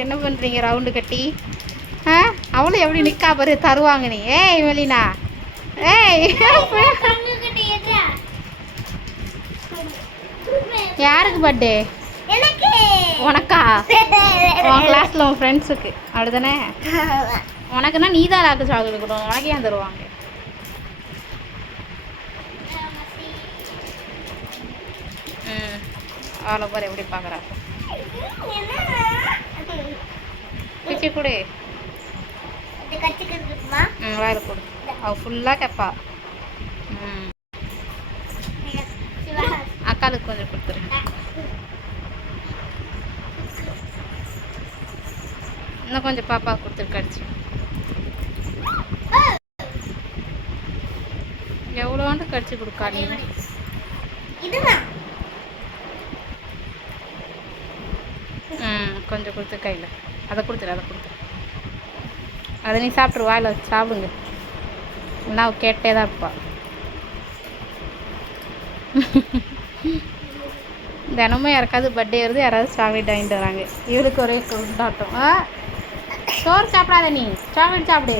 என்ன பண்ணுறீங்க ரவுண்டு கட்டி? ஆ அவளும் எப்படி நிற்கா பாரு, தருவாங்க நீ. ஏய் மெலினா, ஏய் யாருக்கு பர்த்டே? உனக்கா? உன் கிளாஸில் உன் ஃப்ரெண்ட்ஸுக்கு அப்படிதானே? உனக்குன்னா நீ தான் லாக்கு சாக்லேட் கொடுக்கணும், உனக்கு ஏன் தருவாங்க? ம் அவளை பாரு எப்படி பார்க்குறா. பிச்சு கொடு. ம் வாயில் கொடு. அவள் ஃபுல்லாக கேட்பா. ம் அக்காளுக்கு கொஞ்சம் கொடுத்துரு. இன்னும் கொஞ்சம் பாப்பா கொடுத்துரு கடிச்சு. எவ்வளோண்டு கடிச்சு கொடுக்கா நீ? ம் கொஞ்சம் கொடுத்து கையில் அதை கொடுத்துரு, அதை கொடுத்துரு. அதை நீ சாப்பிட்ரு, வாயில் வச்சு சாப்பிடுங்க. இல்லைனா அவள் கேட்டே தான் இருப்பா. தினமும் யாருக்காவது பர்த்டே வருது, யாராவது சாக்லேட் வாங்கிட்டு வராங்க. இவளுக்கு ஒரே கொண்டாட்டம். சோறு சாப்பிடாத நீ, சாக்லேட் சாப்பிடு.